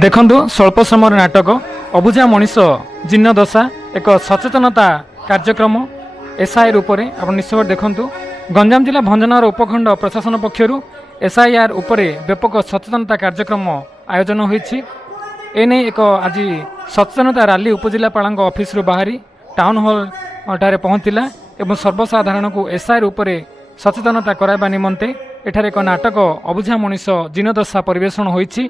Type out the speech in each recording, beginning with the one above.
ଦେଖନ୍ତୁ ସ୍ୱଳ୍ପ ସମୟର ନାଟକ ଅବୁଝା ମଣିଷ ଜୀର୍ଣ୍ଣ ଦଶା ଏକ ସଚେତନତା କାର୍ଯ୍ୟକ୍ରମ ଏସ୍ଆଇଆର୍ ଉପରେ ଆପଣ ନିଶ୍ଚୟ ଦେଖନ୍ତୁ। ଗଞ୍ଜାମ ଜିଲ୍ଲା ଭଞ୍ଜନଗର ଉପଖଣ୍ଡ ପ୍ରଶାସନ ପକ୍ଷରୁ ଏସ୍ଆଇଆର୍ ଉପରେ ବ୍ୟାପକ ସଚେତନତା କାର୍ଯ୍ୟକ୍ରମ ଆୟୋଜନ ହୋଇଛି। ଏନେଇ ଏକ ଆଜି ସଚେତନତା ରାଲି ଉପଜିଲ୍ଲାପାଳଙ୍କ ଅଫିସରୁ ବାହାରି ଟାଉନ୍ ହଲ୍ଠାରେ ପହଞ୍ଚିଲା ଏବଂ ସର୍ବସାଧାରଣଙ୍କୁ ଏସ୍ଆଇଆର୍ ଉପରେ ସଚେତନତା କରାଇବା ନିମନ୍ତେ ଏଠାରେ ଏକ ନାଟକ ଅବୁଝା ମଣିଷ ଜୀର୍ଣ୍ଣ ଦଶା ପରିବେଷଣ ହୋଇଛି।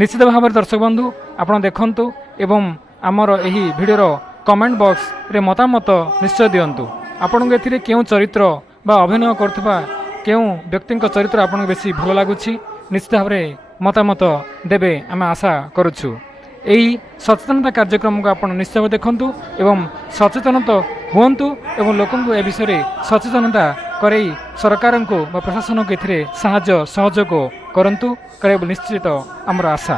ନିଶ୍ଚିତ ଭାବରେ ଦର୍ଶକ ବନ୍ଧୁ ଆପଣ ଦେଖନ୍ତୁ ଏବଂ ଆମର ଏହି ଭିଡ଼ିଓର କମେଣ୍ଟ ବକ୍ସରେ ମତାମତ ନିଶ୍ଚୟ ଦିଅନ୍ତୁ। ଆପଣଙ୍କୁ ଏଥିରେ କେଉଁ ଚରିତ୍ର ବା ଅଭିନୟ କରୁଥିବା କେଉଁ ବ୍ୟକ୍ତିଙ୍କ ଚରିତ୍ର ଆପଣଙ୍କୁ ବେଶୀ ଭଲ ଲାଗୁଛି ନିଶ୍ଚିତ ଭାବରେ ମତାମତ ଦେବେ ଆମେ ଆଶା କରୁଛୁ। ଏହି ସଚେତନତା କାର୍ଯ୍ୟକ୍ରମକୁ ଆପଣ ନିଶ୍ଚୟ ଦେଖନ୍ତୁ ଏବଂ ସଚେତନତା ହୁଅନ୍ତୁ ଏବଂ ଲୋକଙ୍କୁ ଏ ବିଷୟରେ ସଚେତନତା କରାଇ ସରକାରଙ୍କୁ ବା ପ୍ରଶାସନକୁ ଏଥିରେ ସାହାଯ୍ୟ ସହଯୋଗ କରନ୍ତୁ କରିବେ ବୋଲି ନିଶ୍ଚିତ ଆମର ଆଶା।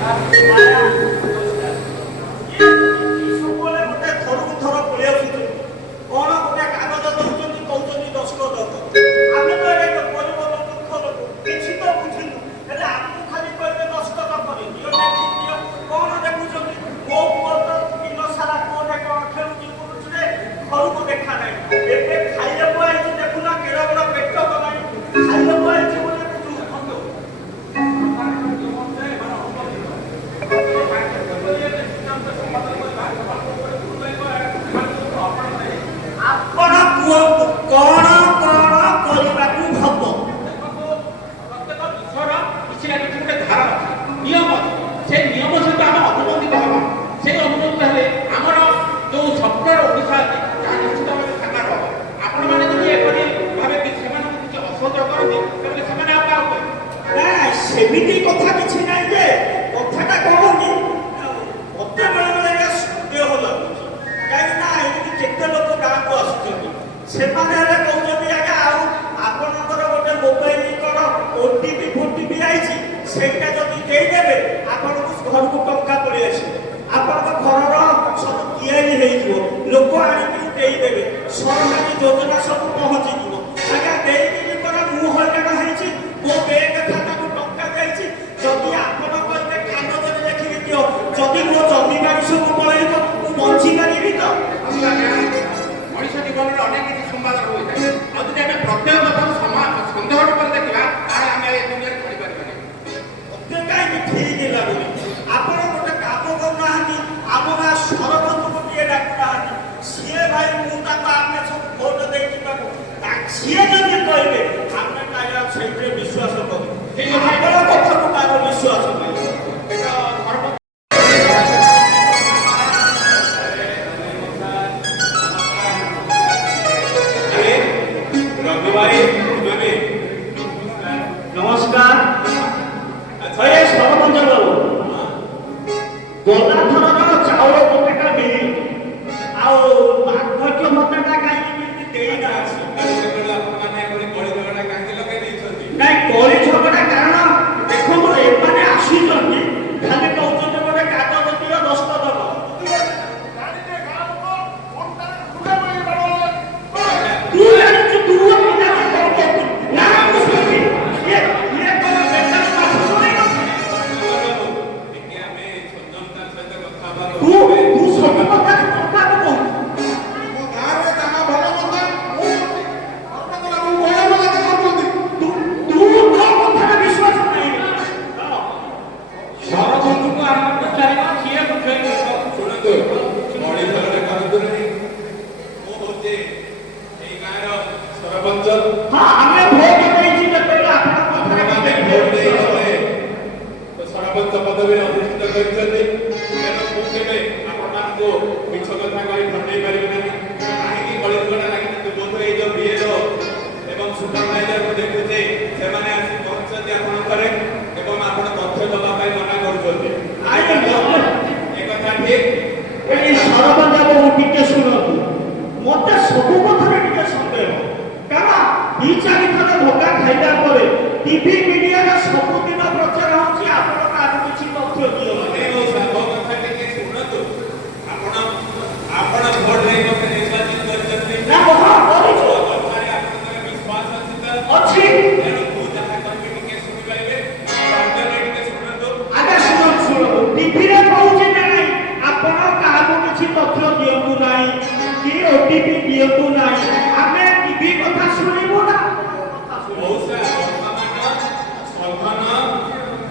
Gracias. ସରକାରୀ ଯୋଜନା ସବୁ ପହଞ୍ଚିଯିବ। ଆଜ୍ଞା ଦେଇକିରି ପରା ମୁଁ ହଇରାଣ ହେଇଛି। ମୋ ବ୍ୟାଙ୍କ ଖାତାକୁ ଟଙ୍କା ଯାଇଛି। ଯଦି ଆପଣ କହିବେ କାଗଜରେ ଲେଖିକି ଦିଅ, ଯଦି ମୋ ଜମିବାଡ଼ି ସବୁ ପଳେଇବ ମୁଁ ବଞ୍ଚି ପାରିବି ତ? ମଣିଷ ଜୀବନରେ ଅନେକ କିଛି ସମ୍ବାଦ ହୋଇଥାଏ। ଆଉ ଯଦି ଆମେ ପ୍ରତ୍ୟେକ କଥାକୁ ସନ୍ଦେହ ରୂପରେ ଦେଖିବା ତାହେଲେ ଆମେ ଏ ଦୁନିଆରେ ଚଳିପାରିବାନି। ମତେ କାହିଁକି ଠିକ ଲାଗୁନି? ଆପଣ ଗୋଟେ କାମ କରୁନାହାନ୍ତି, ଆମ ଗାଁ ସରପଞ୍ଚକୁ ଟିକେ ଡାକୁନାହାନ୍ତି। ସିଏ ଭାଇ ମୁଁ ତାଙ୍କ ଆମେ ସବୁ ଭୋଟ ଦେଇଛି ତାକୁ, ସିଏ ଯଦି କହିବେ ଆମେ କାହିଁ ଆଉ ସେଇଥିରେ ବିଶ୍ୱାସ କରୁ। ଆପଣ କଥାକୁ ତାର ବିଶ୍ୱାସ ନାହିଁ। ନମସ୍କାର। ଆରେ ସରପଞ୍ଚ ବାବୁ, ଗଲା ଥରର ଚାଉଳ ପକେଟା ମିଳିନି, ଆଉ ବାର୍ଦ୍ଧକ୍ୟ ଭତ୍ତାଟା କାହିଁକି ଦେଇନାହାନ୍ତି? ନାଇଁ କଳି ଝଗଡ଼ା କାରଣ ଦେଖନ୍ତୁ ଏମାନେ ଆସିଛନ୍ତି ଖାଲି କହୁଛନ୍ତି ଗୋଟେ କାଗଜ ଦିଅ ଦସ୍ତଖତ କର। ତୁ ଜାଣିଛୁ ତୁ ସବୁ କଥା କହୁଛୁ। ସରପଞ୍ଚ ପଦବୀରେ ଅଧିଷ୍ଠିତ କରିଛନ୍ତି। ତେଣୁ ମୁଁ କେବେ ଆପଣମାନଙ୍କୁ ମିଛ କଥା କହି ଫଟେଇ ପାରିବି ନାହିଁ। କାହିଁକି କଳିଝଗଡ଼ା ଲାଗିଛନ୍ତି? ବୋଧ ଏଇ ଯୋଉ ବିଏଲ ଏବଂ ସୁପରଭାଇଜରକୁ ଦେଖୁଛି, ସେମାନେ ଆସି ପହଞ୍ଚନ୍ତି ଆପଣଙ୍କ ଘରେ ଏବଂ ଆପଣ ତଥ୍ୟ ଦେବା ପାଇଁ ମନା କରୁଛନ୍ତି। ଏ କଥା ଠିକ? ସରପଞ୍ଚ ବାବୁ ଟିକେ ଶୁଣନ୍ତୁ, ମତେ ସବୁ କଥାରେ ଟିକେ ସନ୍ଦେହ, କାରଣ ଦି ଚାରି ଥର ଧୋକା ଖାଇଲା ପରେ ଟିଭି ମିଡିଆରେ ସବୁଦିନ ପ୍ରଚାର ହଉଛି ଆପଣ କାହାକୁ କିଛି ତଥ୍ୟ ଦିଅ। ମୋ କଥା ଟିକେ ଶୁଣନ୍ତୁ। ଆପଣ ଭୋଟ ଦେଇ ମୋତେ ନିର୍ବାଚିତ କରିଛନ୍ତି ନା କରିଛୁ କଥାରେ ଆପଣଙ୍କର ବିଶ୍ୱାସ ଅଛି ତ? ଅଛି। ତେଣୁ ମୁଁ ଯାହା କହିବି ଟିକେ ଶୁଣିପାରିବେ। ଟିକେ ଶୁଣନ୍ତୁ। ଆଜ୍ଞା ଶୁଣନ୍ତୁ, ଟିଭିରେ କହୁଛି ନା ନାହିଁ ଆପଣ କାହାକୁ କିଛି ତଥ୍ୟ ଦିଅନ୍ତୁ ନାହିଁ କି ଓଟିପି ଦିଅନ୍ତୁ ନାହିଁ। ଆମେ ଟିଭି କଥା ଶୁଣିବୁ ନା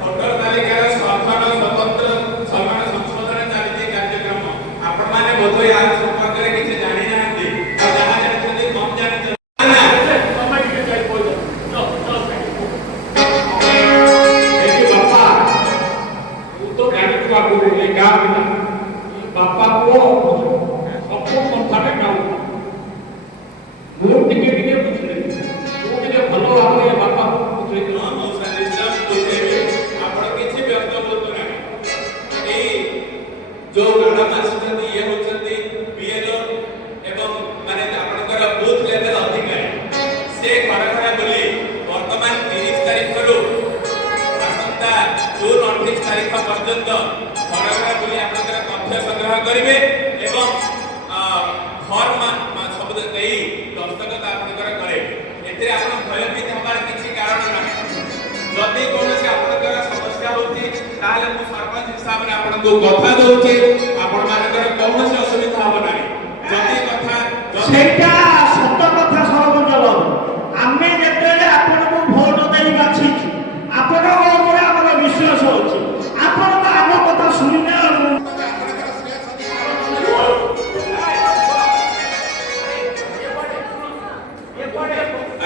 ଭୋଟର ତାଲିକାର ସର୍ଭନ ସ୍ୱତନ୍ତ୍ର ସର୍ବାଣ ସଂଶୋଧନ ଚାଲିଛି କାର୍ଯ୍ୟକ୍ରମ। ଆପଣମାନେ ବୋଧ ଏହା ସମ୍ପର୍କରେ କିଛି ଜାଣିନାହାନ୍ତି, ଆଉ ଯାହା ଜାଣିଛନ୍ତି କମ୍ ଜାଣିଛନ୍ତି। ବାପା ପୁଅ ସବୁ କଥାରେ ଗାଉ ମୁଁ ଟିକେ ଟିକେ ବୁଝିଲି, ମୁଁ ଟିକେ ଭଲ ଭାବରେ ବାପା ବୁଝେଇ ଆପଣ କିଛି ବ୍ୟସ୍ତ ହୁଅନ୍ତୁ ନାହିଁ। ଏଇ ଯୋଉ ମ୍ୟାଡାମ ଆସିଛନ୍ତି ଇଏ ହଉଛନ୍ତି ବିଏଲଓ ଏବଂ ମାନେ ଆପଣଙ୍କର ବୁଥ ଲେଭେଲ ଅଧିକାରୀ। ସେ ଘର ଘର ବୁଲି ବର୍ତ୍ତମାନ 30 ତାରିଖରୁ ଆସନ୍ତା ଜୁନ 28 ତାରିଖ ପର୍ଯ୍ୟନ୍ତ ଘର ଘର ବୁଲି ଆପଣଙ୍କର ତଥ୍ୟ ସଂଗ୍ରହ କରିବେ ଏବଂ ଫର୍ମ ସବୁ ଦେଇ ଦସ୍ତଖତ ଆପଣଙ୍କର କରେଇବେ। ଏଥିରେ ଆପଣ ଭୟଭୀତ ହେବାର କିଛି କାରଣ ନାହିଁ। ଯଦି କୌଣସି ଆପଣଙ୍କର ସମସ୍ୟା ହଉଛି ତାହେଲେ ମୁଁ ସରପଞ୍ଚ ହିସାବରେ ଆପଣଙ୍କୁ କଥା ଦଉଛି ଆପଣମାନଙ୍କର କୌଣସି ଅସୁବିଧା ହବ ନାହିଁ। ଯଦି କଥା ସେଇଟା ସତ କଥା ସରପଞ୍ଚ ବାବୁ, ଆମେ ଯେତେବେଳେ ଆପଣଙ୍କୁ ଭୋଟ ଦେଇ ବାଛିଛୁ ଆପଣଙ୍କ ଉପରେ ଆମର ବିଶ୍ୱାସ ଅଛି। ଆପଣ ତ ଆମ କଥା ଶୁଣିଲେ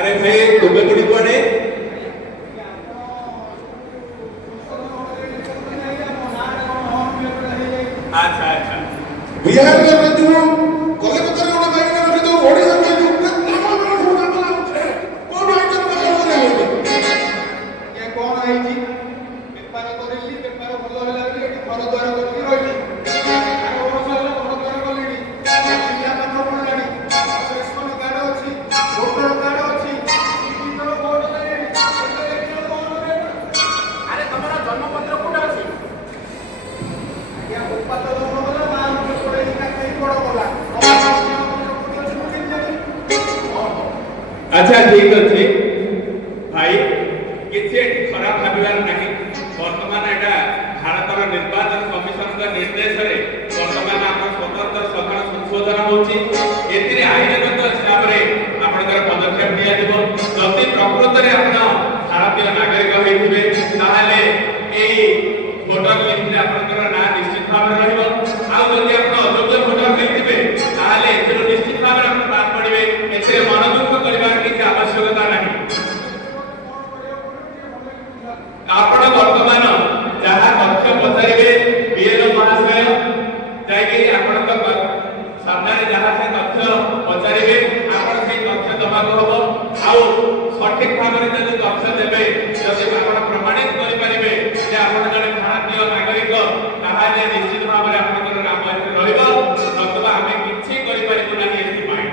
अरे भाई तुम्हें कुड़ी पड़े अच्छा अच्छा बिहार में रहती हूँ कोलकाता में उन्हें मैं रहती हूँ ओडिशा में रहती हूँ नाम में हूँ नाम में कौन आइटम का काम कर रहे हैं ये कौन है जी बेपार करेली बेपार भलो होला कि एठी घर द्वार करके रहिली आरो ओरसला घर द्वार करली पिला पाठ पढलानी रेशन कार्ड अछि वोटर कार्ड अछि टीवी तो वोट देले इलेक्शन कौन रे अरे तुम्हारा जन्मपत्र कोठा अछि या उपात जन्म होला नाम के पड़े का कई बड़ होला আচ্ছা ঠিক আছে ভাই কিছু এটি খারাপ ভাবিবার নাকি বর্তমান এটা ভারতর নির্বাচন কমিশনଙ୍କ ନିର୍ଦ୍ଦେଶରେ ବର୍ତ୍ତମାନ ଆମ ସ୍ୱତନ୍ତ୍ର ସଭାର ସଂଶୋଧନ ହେଉଛି ଏଥିରେ ଆଇନଗତ ହିସାବରେ ଆପଣଙ୍କର ପଦକ୍ଷେପ ନିଆଯିବ ଯଦି ପ୍ରକୃତରେ ଆପଣ ଭାରତୀୟ ନାଗରିକ ହେଇଥିବେ ତାହେଲେ ଏଇ ଭୋଟର ଲିଷ୍ଟରେ ଆପଣଙ୍କର ନାଁ ନିଶ୍ଚିତ ଭାବରେ ରହିବ ଆଉ ଯଦି ଆପଣ ଅଯୋଗ୍ୟ ଭୋଟର ହେଇଥିବେ ତାହେଲେ ଏଥିରୁ ନିଶ୍ଚିତ ଭାବରେ ଆପଣ ବାଦ ପଡ଼ିବେ ଏଥିରେ ମନ ଦୁଃଖ କରିବାର କିଛି ଆବଶ୍ୟକତା ନାହିଁ ଆପଣ ବର୍ତ୍ତମାନ ଯାହା ତଥ୍ୟ ପଚାରିବେ ବିଏଲ ମହାଶୟ ଯାଇକି ଆପଣଙ୍କ ସାମ୍ନାରେ ଯାହା ସେ ତଥ୍ୟ ପଚାରିବେ ଆପଣ ସେଇ ତଥ୍ୟ ଦେବାକୁ ହବ ଆଉ ସଠିକ ଭାବରେ ଯଦି ତଥ୍ୟ ଦେବେ ଯଦି ଆପଣ ପ୍ରମାଣିତ କରିପାରିବେ ଯେ ଆପଣ ଜଣେ ଭାରତୀୟ ନାଗରିକ ତାହେଲେ ନିଶ୍ଚିତ ଭାବରେ ଆପଣଙ୍କର ନାମ ଏଥିରେ ରହିବ ନତୁବା ଆମେ କିଛି କରିପାରିବୁ ନାହିଁ ଏଥିପାଇଁ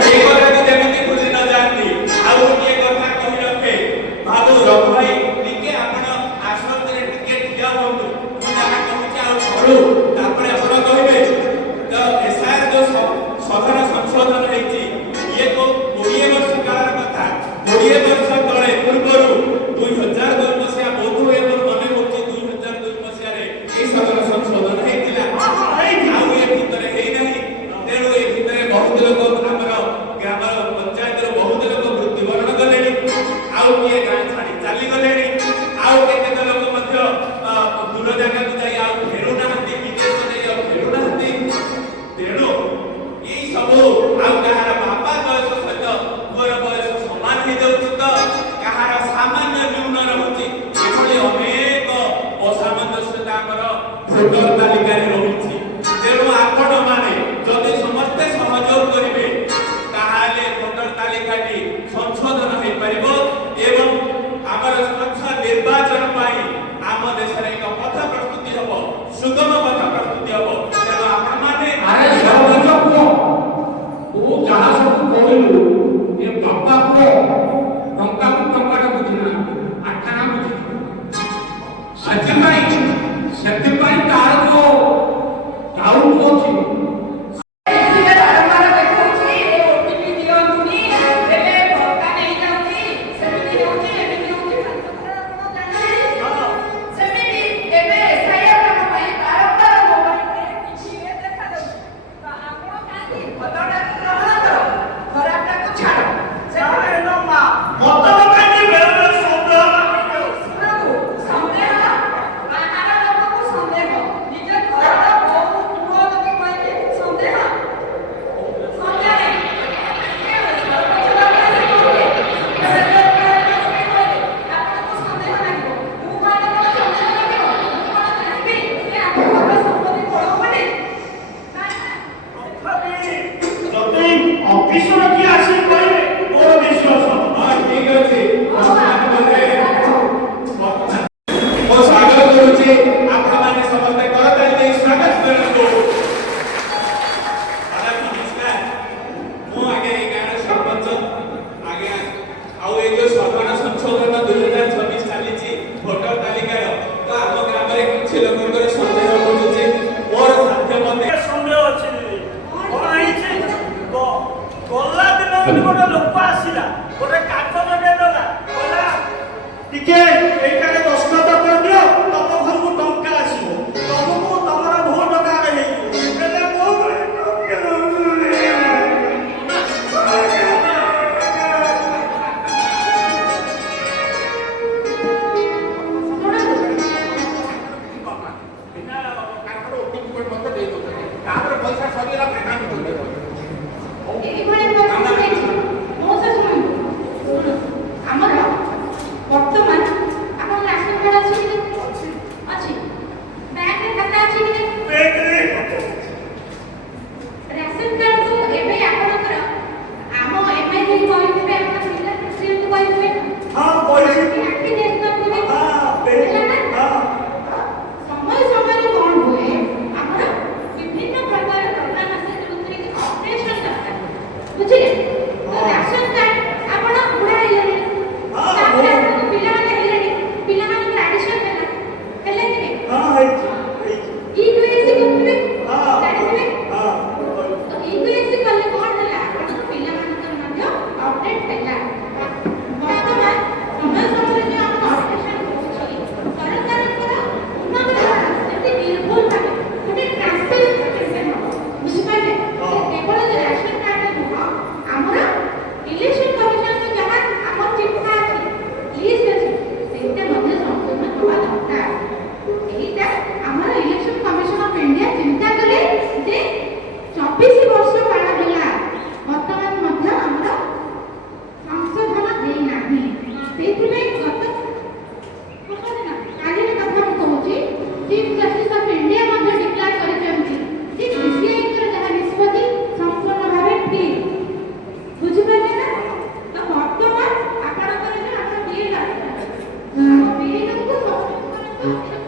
এই কথাକୁ ଯେମିତି ଭୁଲି ନ ଯାଆନ୍ତି ଆଉ ଗୋଟିଏ କଥା କହି ରଖେ ବାବୁ ରଘୁ ଭାଇ ଟିକେ ଆପଣ ଆସନରେ ଟିକେ ଠିଆ ହୁଅନ୍ତୁ ମୁଁ ଯାହା କହୁଛି ଆଉ ସରୁ ତାପରେ ଆପଣ କହିବେ ତ ଏସ୍ଆଇଆର୍ ଯୋଉ ସଭାର ସଂଶୋଧନ ହେଇଛି ଇଏ କୋ 20 ବର୍ଷ କାଳର କଥା 20 ବର୍ଷ ତଳେ ପୂର୍ବରୁ 2002 ମସିହା ବୋଧ ହୁଏ ମୋର ମନେ ହଉଛି 2002 ମସିହାରେ ଏହି ସଭାର ସଂଶୋଧନ ହେଇଥିଲା ଆଉ ଏ ଭିତରେ ହେଇନାହିଁ ତେଣୁ ଏ ଭିତରେ ବହୁତ ଲୋକ ଆମର ଗ୍ରାମର ପଞ୍ଚାୟତର ବହୁତ ଲୋକ ମୃତ୍ୟୁବରଣ କଲେଣି ଆଉ କିଏ ଗାଁ ଛାଡ଼ି ଚାଲିଗଲେଣି ଆଉ କେତେକ ଲୋକ ମଧ୍ୟ ଦୂର ଜାଗାକୁ ଯାଇ ଆଉ ଫେରୁନାହାନ୍ତି ବିଦେଶ ଯାଇ ଆଉ ଫେରୁନାହାନ୍ତି ତେଣୁ ଏଇ ସବୁ ଆଉ କାହାର ବାପା ବୟସ ସହିତ ପୁଅର ବୟସ ସମାନ ହେଇଯାଉଛି ତ କାହାର ସାମାନ୍ୟ ନ୍ୟୁନ ରହୁଛି ଏଭଳି ଅନେକ ଅସାମଞ୍ଜସ୍ୟତା ଆମର ଭୋଟର ତାଲିକାରେ ରହୁଛି ତେଣୁ ଆପଣମାନେ ଯଦି ସମସ୍ତେ ସହଯୋଗ କରିବେ ତାହେଲେ ଭୋଟର ତାଲିକାଟି ସଂଶୋଧନ ହେଇପାରିବ ଏବଂ ଆମର ସ୍ୱଚ୍ଛ ନିର୍ବାଚନ ପାଇଁ ଆମ ଦେଶରେ ଏକ ପଥ ପ୍ରସ୍ତୁତି ହେବ ସୁଗମ ପଥ ପ୍ରସ୍ତୁତି ହେବ ତେଣୁ ଆପଣମାନେ ଆରେ ସରପଞ୍ଚ ପୁଅ ତୁ ଯାହା ସବୁ କହିଲୁ ଏ ବାପା ପୁଅ ଟଙ୍କାକୁ ଟଙ୍କାଟା ବୁଝିନା ଆଠଣା ବୁଝିଛୁ ସେଥିପାଇଁ ତାର ଯୋଉ ଡାଉଟ୍ ଅଛି ବାରମ୍ବାର ଦେଖଉଛି ଓଟିପି ଦିଅନ୍ତୁନି ଏବେ ଟଙ୍କା ନେଇଯାଉଛି ସେମିତି ହେଉଛି ଏମିତି ହେଉଛି ସେମିତି ଏବେ ଏସ୍ଆଇଆର୍ କାମ ପାଇଁ ବାରମ୍ବାର ମୋବାଇଲରେ ଟିଭିରେ ଦେଖାଯାଉଛି ତ ଆପଣ କାହିଁକି ଭଲଟାକୁ ଗ୍ରହଣ କର ଖରାପଟାକୁ ଛାଡ଼ ମତ ପାଇଁ ବେଳେବେଳେ ସନ୍ଦେହ ଶୁଣନ୍ତୁ ସନ୍ଦେହ ବାହାର ଲୋକକୁ ସନ୍ଦେହ ନିଜ ଘରର ବୋହୂ ପୁଅ ଲୋକ କହିଲେ ସନ୍ଦେହ ଯଦି ଅଫିସର କିଏ ଆସି କହିବେ ମୋର ବିଶ୍ୱାସ ହଁ ଠିକ ଅଛି ମୁଁ ସ୍ୱାଗତ କରୁଛି ଆପଣମାନେ ସମସ୍ତେ କରତାଳି ଦେଇ ସ୍ୱାଗତ କରନ୍ତୁ ଆଜ୍ଞା ନମସ୍କାର ମୁଁ ଆଜ୍ଞା ଏଇ ଗାଁର ସରପଞ୍ଚ ଆଜ୍ଞା ଆଉ ଏଇ ଯୋଉ ସଭାର ସଂଶୋଧନ 2026 ଚାଲିଛି ଭୋଟର ତାଲିକାର ତ ଆମ ଗ୍ରାମରେ କିଛି ଲୋକଙ୍କର ସନ୍ଦେହ ବୁଝୁଛି ମୋର ସାଧ୍ୟ ମତେ ସନ୍ଦେହ ଅଛି କଣ ହେଇଛି ଗଲା ଦିନ ଗୋଟେ ଲୋକ ଆସିଲା ଗୋଟେ କାଗଜ ଦେଇଦେଲା କହିଲା ଟିକେ ଏଇଟାରେ ଦସ୍ତଖତ କରିଦିଅ ତମ ଘରକୁ ଟଙ୍କା ଆସିବ ତମକୁ ତମର ଭୋଟ କାର୍ଡ ହେଇଯିବ ହେଲେ ମୋ ଘରେ ଟଙ୍କା ତାପରେ ପଇସା ସରିଗଲା ପରେ କାମ କରିବେ ଏଇଭଳି ପରିସ୍ଥିତି ହେଇଛି ମୋ ସହ ଶୁଣନ୍ତୁ ଆମର ବର୍ତ୍ତମାନ ଆପଣଙ୍କ ରାସନ କାର୍ଡ ଅଛି କି ଅଛି ବ୍ୟାଙ୍କରେ ଖାତା ଅଛି କି ରାସନ କାର୍ଡକୁ ଏବେ ଆପଣଙ୍କର ଆମ ଏମଆଇ କହିଥିବେ ଆପଣ ଜିଲ୍ଲା ପ୍ରେସିଡେଣ୍ଟ କହିଥିବେ ହଁ କହିଛି ଆଣ୍ଟି ଦେଇ କରିଥିବେ ହେଲା ନା ସମୟ ସମୟରେ କଣ ହୁଏ ଆମର ବିଭିନ୍ନ ପ୍ରକାର ପ୍ରୋଗ୍ରାମ ଆସେ ଯେଉଁଥିରେ କି ଅପରେସନ ଦରକାର ବୁଝିଲେ ତ ରାସନ କାର୍ଡ ଆପଣ ବୁଢା ହେଇଗଲେଣି ତାପରେ ଆପଣଙ୍କ ପିଲାମାନେ ହେଲେଣି ପିଲାମାନଙ୍କର ଆଡିସନ ହେଲା ଲକ୍ଷ